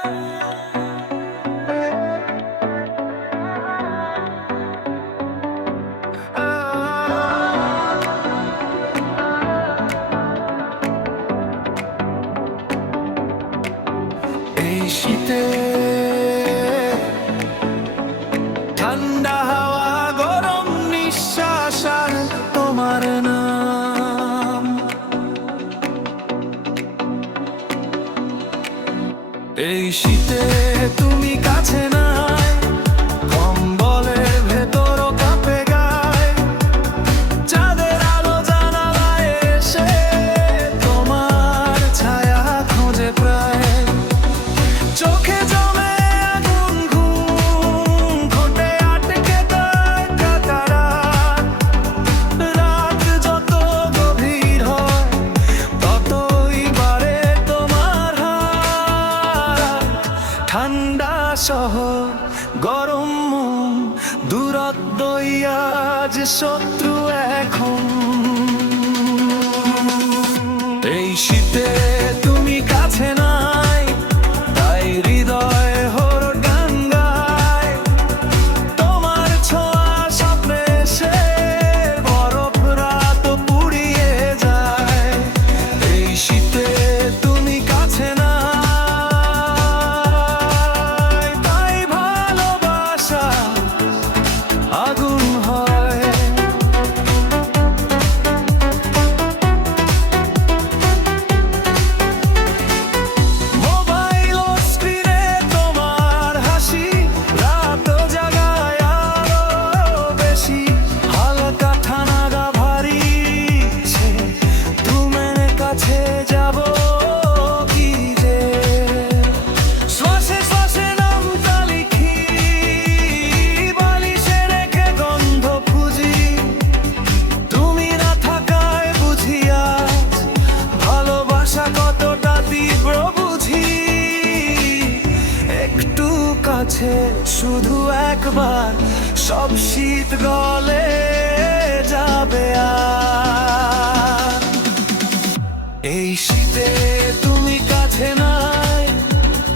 এই শীতে ঠান্ডা হাওয়া গরম নিঃশ্বাস আর তোমার নাম। এই শীতে তুমি কাছে নাই, কম্বলের ভেতরও কাঁপে গায়। চাঁদের আলো জানালায় এসে তোমার ছায়া খোঁজে প্রায়। চোখে জমে আগুন, ঘুম ঠোঁটে আটকে থাকা তারা। রাত যত গভীর হয় ততই বাড়ে তোমার হার। ঠান্ডা শহর, গরম মন, দূরত্বই আজ শত্রু এখন। এই শীতে তুমি কাছে নাই, তাই হৃদয় হর গান গায়। তোমার ছোঁয়া স্বপ্নে এসে বরফ রাত পুড়িয়ে যায়। এই শীতে তুমি কাছে নাই, তাই ভালোবাসা আগুন হয়। মোবাইল স্ক্রিনে তোমার হাসি, রাত জাগায় আরো বেশি। হালকা ঠান্ডা ভারী সে, তোমার কাছে যাব কি যে। শ্বাসে শ্বাসে নামটা লিখি, বালিশে রেখে গন্ধ খুঁজি। তুমি না থাকায় বুঝি আজ ভালোবাসা কতটা তীব্র বুঝি। একটু কাছে শুধু একবার, সব শীত গলে যাবে আর। এই শীতে তুমি কাছে নাই,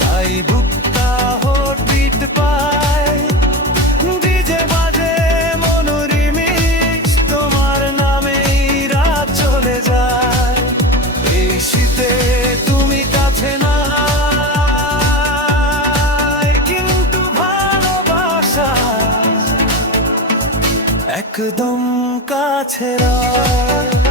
তাই বুকটা হটবিট পায়। ডিজে বাজে মনোরিমিক্স, তোমার নামেই রাত চলে যায়। এই শীতে তুমি কাছে নাই, কিন্তু ভালোবাসা একদম কাছে রয়।